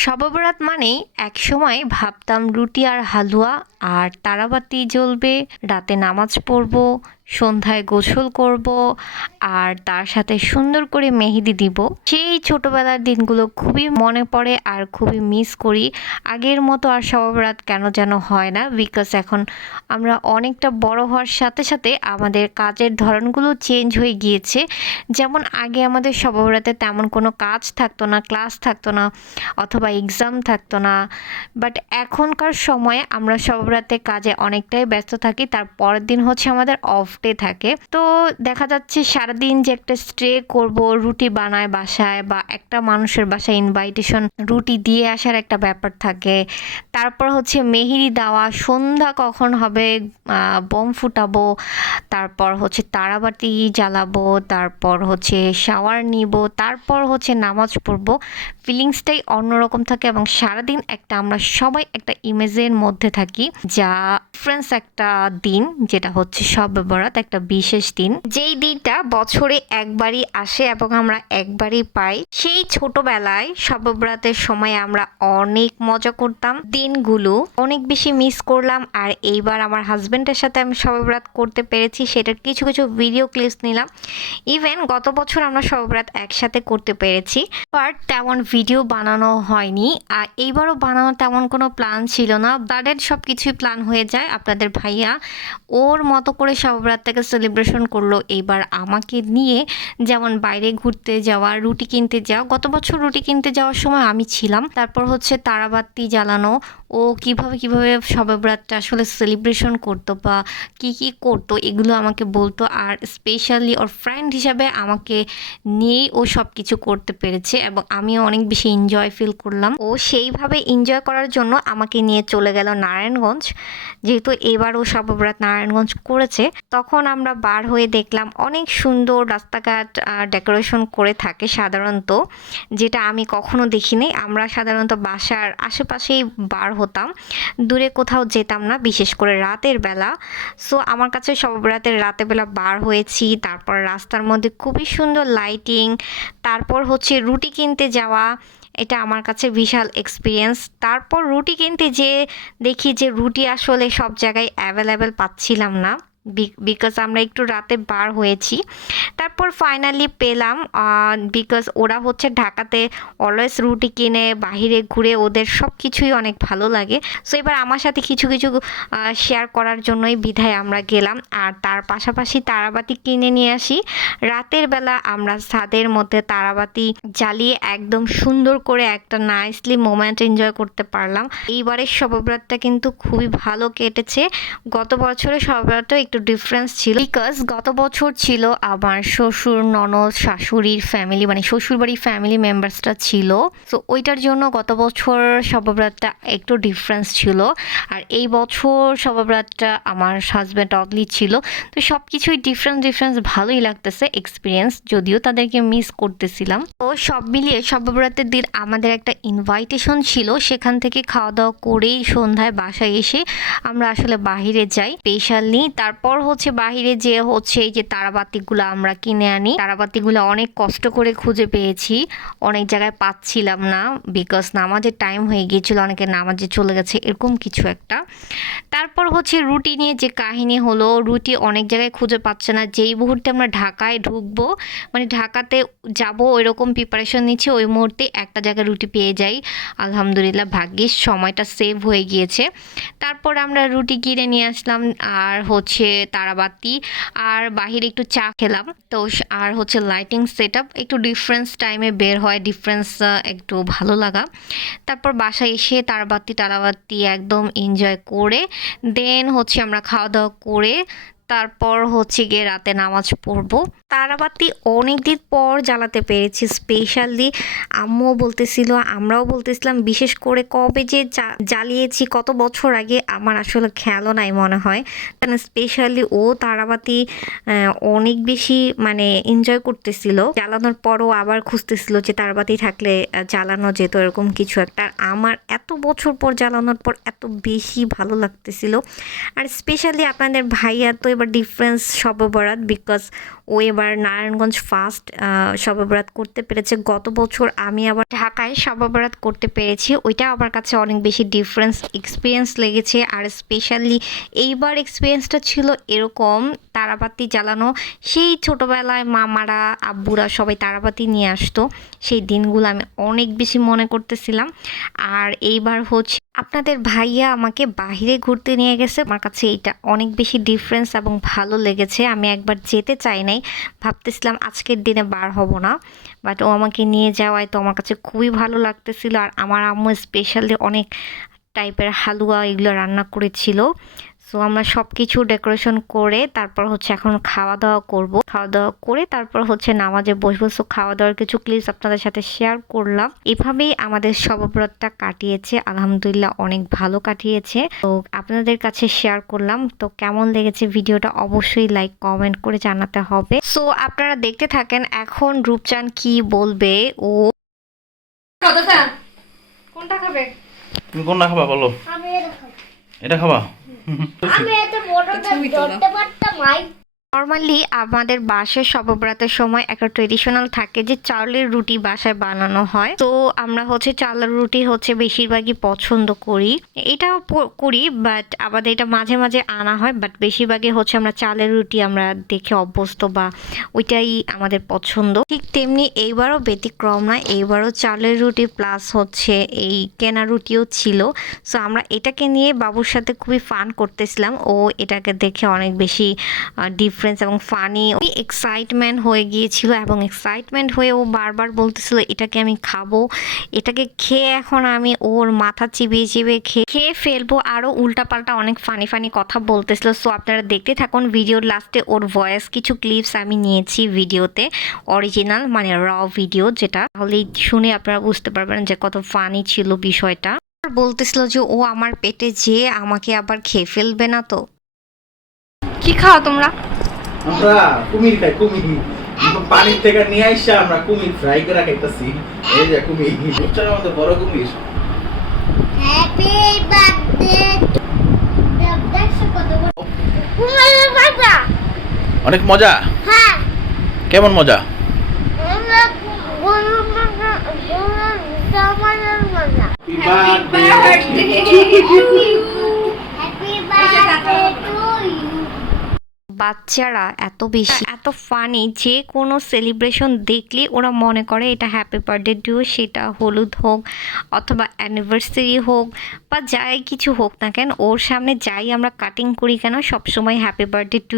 শববরাত মানেই একসময় ভাবতাম রুটি আর হালুয়া আর তারাবাতি জ্বলবে রাতে নামাজ পড়ব সন্ধ্যায় গোসল করব আর তার সাথে সুন্দর করে মেহেদি দিব। সেই ছোটবেলার দিনগুলো খুবই মনে পড়ে আর খুবই মিস করি। আগের মতো আর শববরাত কেন যেন হয় না বিকজ এখন আমরা অনেকটা বড় হওয়ার সাথে সাথে আমাদের কাজের ধরনগুলো চেঞ্জ হয়ে গিয়েছে। যেমন আগে আমাদের শববরাতে তেমন কোনো কাজ থাকতো না ক্লাস থাকতো না অথবা এক্সাম থাকতো না। বাট এখনকার সময়ে আমরা শবরাতে কাজে অনেকটাই ব্যস্ত থাকি। তার পরের দিন হচ্ছে আমাদের অফ ডে থাকে। তো দেখা যাচ্ছে সারাদিন যে একটা স্ট্রে করব, রুটি বানায় বাসায় বা একটা মানুষের বাসায় ইনভাইটেশন রুটি দিয়ে আসার একটা ব্যাপার থাকে। তারপর হচ্ছে মেহেদি দেওয়া, সন্ধ্যা কখন হবে বোম ফুটাবো, তারপর হচ্ছে তারাবাতি জ্বালাবো, তারপর হচ্ছে শাওয়ার নিব, তারপর হচ্ছে নামাজ পড়ব। ফিলিংসটাই অন্যরকম থাকে এবং সারাদিন একটা আমরা সবাই একটা ইমেজের মধ্যে থাকি যা ডিফারেন্স একটা দিন, যেটা হচ্ছে সব বরাত, একটা বিশেষ দিন। যেই দিনটা বছরে একবারই আসে এবং আমরা একবারই পাই, সেই ছোটবেলায় সব বরাতের সময় আমরা অনেক মজা করতাম। দিনগুলো অনেক বেশি মিস করলাম আর এইবার আমার হাজবেন্ডের সাথে আমি সব বরাত করতে পেরেছি, সেটার কিছু কিছু ভিডিও ক্লিপস নিলাম। ইভেন গত বছর আমরা সব রাত একসাথে করতে পেরেছি। বাট তেমন ভিডিও বানানো হয়নি। আর এইবারও বানানো তেমন কোনো প্ল্যান ছিল না। তাদের সব কিছুই প্ল্যান হয়ে যায় আপনাদের ভাইয়া। ওর মতো করে সব রাতটাকে সেলিব্রেশন করল। এইবার আমাকে নিয়ে যেমন বাইরে ঘুরতে যাওয়া, রুটি কিনতে যাওয়া, গত বছর রুটি কিনতে যাওয়ার সময় আমি ছিলাম। তারপর হচ্ছে তারাবাতি জ্বালানো। ও কীভাবে কীভাবে শবেবরাতটা আসলে সেলিব্রেশন করতো বা কি কি করতো এগুলো আমাকে বলতো। আর স্পেশালি ওর ফ্রেন্ড হিসাবে আমাকে নিয়েই ও সব কিছু করতে পেরেছে এবং আমিও অনেক বেশি এনজয় ফিল করলাম। ও সেইভাবে এনজয় করার জন্য আমাকে নিয়ে চলে গেল নারায়ণগঞ্জ। যেহেতু এবার ও শববরাত নারায়ণগঞ্জ করেছে, তখন আমরা বার হয়ে দেখলাম অনেক সুন্দর রাস্তাঘাট ডেকোরেশন করে থাকে সাধারণত, যেটা আমি কখনো দেখিনি। আমরা সাধারণত বাসার আশেপাশেই বার হতাম, দূরে কোথাও যেতাম না, বিশেষ করে রাতের বেলা। সো আমার কাছে সব রাতের রাতের বেলা বার হয়েছি, তারপর রাস্তার মধ্যে খুবই সুন্দর লাইটিং তারপর হচ্ছে রুটি কিনতে যাওয়া এটা আমার কাছে বিশাল এক্সপিরিয়েন্স তারপর রুটি কিনতে যেয়ে দেখি যে রুটি আসলে সব জায়গায় অ্যাভেলেবেল পাচ্ছিলাম না। বিকজ আমরা একটু রাতে বার হয়েছি। তারপর ফাইনালি পেলাম বিকজ ওরা হচ্ছে ঢাকাতে অলওয়েজ রুটি কিনে, বাহিরে ঘুরে ওদের সব কিছুই অনেক ভালো লাগে। সো এবার আমার সাথে কিছু কিছু শেয়ার করার জন্যই বিধায় আমরা গেলাম। আর তার পাশাপাশি তারাবাতি কিনে নিয়ে আসি। রাতের বেলা আমরা ছাদের মধ্যে তারাবাতি জ্বালিয়ে একদম সুন্দর করে একটা নাইসলি মোমেন্ট এনজয় করতে পারলাম। এইবারের শবরাতটা কিন্তু খুবই ভালো কেটেছে। গত বছরের শবরাতটা একটু ডিফারেন্স ছিল বিকজ গত বছর ছিল আমার শ্বশুর, ননদ, শাশুড়ির ফ্যামিলি মানে শ্বশুরবাড়ির ফ্যামিলি মেম্বার্সটা ছিল। তো ওইটার জন্য গত বছর শবরাতটা একটু ডিফারেন্স ছিল। আর এই বছর শবরাতটা আমার হাজব্যান্ড অগলি ছিল। তো সব কিছুই ডিফারেন্স ডিফারেন্স ভালোই লাগতেছে এক্সপিরিয়েন্স যদিও তাদেরকে মিস করতেছিলাম। তো সব মিলিয়ে শবরাতের দিন আমাদের একটা ইনভাইটেশন ছিল। সেখান থেকে খাওয়া দাওয়া করেই সন্ধ্যায় বাসায় এসে আমরা আসলে বাহিরে যাই। স্পেশাল নিই তারপর হচ্ছে বাহিরে যে হচ্ছে এই যে তারাবাতিগুলো আমরা কিনে আনি তারাবাতিগুলো অনেক কষ্ট করে খুঁজে পেয়েছি। অনেক জায়গায় পাচ্ছিলাম না বিকজ নামাজের টাইম হয়ে গিয়েছিল, অনেকে নামাজে চলে গেছে, এরকম কিছু একটা। তারপর হচ্ছে রুটি নিয়ে যে কাহিনী হলো, রুটি অনেক জায়গায় খুঁজে পাচ্ছে না। যেই মুহূর্তে আমরা ঢাকায় ঢুকবো মানে ঢাকাতে যাব, ওইরকম প্রিপারেশন নিচ্ছি, ওই মুহূর্তে একটা জায়গায় রুটি পেয়ে যাই। আলহামদুলিল্লাহ, ভাগ্যিস সময়টা সেভ হয়ে গিয়েছে। তারপর আমরা রুটি কিনে নিয়ে আসলাম, আর হচ্ছে তারাবাতি আর বাহিরে একটু চা খেলাম। তো আর হচ্ছে লাইটিং সেট একটু ডিফারেন্স টাইমে বের হয় ডিফারেন্স একটু ভালো লাগা। তারপর বাসায় এসে তারাবাতি তারাবাতি একদম এনজয় করে দেন হচ্ছে আমরা খাওয়া দাওয়া করে তারপর হচ্ছে গিয়ে রাতে নামাজ পড়ব। তারাবাতি অনেক দিন পর জ্বালাতে পেরেছি স্পেশালি আম্মুও বলতেছিল, আমরাও বলতেছিলাম, বিশেষ করে কবে যে জ্বালিয়েছি, কত বছর আগে, আমার আসলে খেয়ালও নাই মনে হয়। কারণ স্পেশালি ও তারাবাতি অনেক বেশি মানে এনজয় করতেছিল। জ্বালানোর পরও আবার খুঁজতেছিল যে তারাবাতি থাকলে জ্বালানো যেত এরকম কিছু একটা। আমার এত বছর পর জ্বালানোর পর এত বেশি ভালো লাগতেছিল। আর স্পেশালি আপনাদের ভাইয়া তো এবার ডিফারেন্স সব বরাত বিকজ ও এবার নারায়ণগঞ্জ ফার্স্ট সবাবরাত করতে পেরেছে। গত বছর আমি আবার ঢাকায় সবাবরাত বরাত করতে পেরেছি। ওইটা আমার কাছে অনেক বেশি ডিফারেন্স এক্সপিরিয়েন্স লেগেছে। আর স্পেশালি এইবার এক্সপিরিয়েন্সটা ছিল এরকম তারাবাতি জ্বালানো। সেই ছোটোবেলায় মামারা, আব্বুরা সবাই তারাবাতি নিয়ে আসতো। সেই দিনগুলো আমি অনেক বেশি মনে করতেছিলাম। আর এইবার হচ্ছে আপনাদের ভাইয়া আমাকে বাইরে ঘুরতে নিয়ে গেছে। আমার কাছে এটা অনেক বেশি ডিফারেন্স এবং ভালো লেগেছে। আমি একবার যেতে চাই নাই। ভাবতেছিলাম আজকের দিনে বার হব না। বাট ও আমাকে নিয়ে যাওয়ায় তো আমার কাছে খুবই ভালো লাগতেছিল। আর আমার আম্মু স্পেশালি অনেক টাইপের হালুয়া এগুলো রান্না করেছিল। সো আমরা সব কিছু ডেকোরেশন করে তারপর হচ্ছে এখন খাওয়া দাওয়া করব। খাওয়া দাওয়া করে তারপর হচ্ছে নামাজে বসবো। সো খাওয়া দাওয়ার কিছু ক্লিপস আপনাদের সাথে শেয়ার করলাম। এভাবেই আমাদের শবব্রতটা কাটিয়েছে। আলহামদুলিল্লাহ অনেক ভালো কাটিয়েছে। তো আপনাদের কাছে শেয়ার করলাম। তো কেমন লেগেছে ভিডিওটা অবশ্যই লাইক কমেন্ট করে জানাতে হবে। সো আপনারা দেখতে থাকেন এখন রূপচান কি বলবে। ও কোনটা খাবে? তুমি কোনটা খাবা বলো? আমি এটা খাব। আমি এত বড়টা ধরতে পারতাম আই নর্মালি আমাদের বাসায় শববরাতের সময় একটা ট্রেডিশনাল থাকে যে চাউলের রুটি বাসায় বানানো হয়। তো আমরা হচ্ছে চালের রুটি হচ্ছে বেশিরভাগই পছন্দ করি। এটাও করি বাট আমাদের এটা মাঝে মাঝে আনা হয় বাট বেশিরভাগই হচ্ছে আমরা চালের রুটি আমরা দেখে অভ্যস্ত বা ওইটাই আমাদের পছন্দ। ঠিক তেমনি এইবারও ব্যতিক্রম না, এইবারও চালের রুটি প্লাস হচ্ছে এই কেনা রুটিও ছিল। সো আমরা এটাকে নিয়ে বাবুর সাথে খুবই ফান করতেছিলাম, ও এটাকে দেখে অনেক বেশি ডিফারেন্স এবং ফানি এক্সাইটমেন্ট হয়ে গিয়েছিল এবং এক্সাইটমেন্ট হয়ে ও বারবার বলতেছিল, এটাকে আমি খাব, এটাকে খেয়ে এখন আমি ওর মাথা চিবিয়ে চিবিয়ে খেয়ে খেয়ে ফেলব। আরও উল্টাপাল্টা অনেক ফানি ফানি কথা বলতেছিল। সো আপনারা দেখতে থাকুন ভিডিওর লাস্টে ওর ভয়েস কিছু ক্লিপস আমি নিয়েছি ভিডিওতে অরিজিনাল মানে র ভিডিও যেটা। তাহলে শুনে আপনারা বুঝতে পারবেন যে কত ফানি ছিল বিষয়টা। বলতেছিল যে, ও আমার পেটে যেয়ে আমাকে আবার খেয়ে ফেলবে না তো? কি খাও তোমরা? আমরা কুমির খাই কুমির। পানির থেকে নিয়ে আইসা আমরা কুমির ফ্রাই করে খাইতেছি। এই যে কুমির বুঝছেন আমাদের বড় কুমির? হ্যাপি বার্থডে অনেক মজা? হ্যাঁ। কেমন মজা? মজা হ্যাপি বার্থডে টু ইউ বাচ্চারা এত বেশি এত ফানি যে কোনো সেলিব্রেশন দেখলে ওরা মনে করে এটা হ্যাপি বার্থডে ডু সেটা হলুদ হোক অথবা অ্যানিভার্সারি হোক বা যাই কিছু হোক না কেন, ওর সামনে যাই আমরা কাটিং করি কেন, সবসময় হ্যাপি বার্থডে টু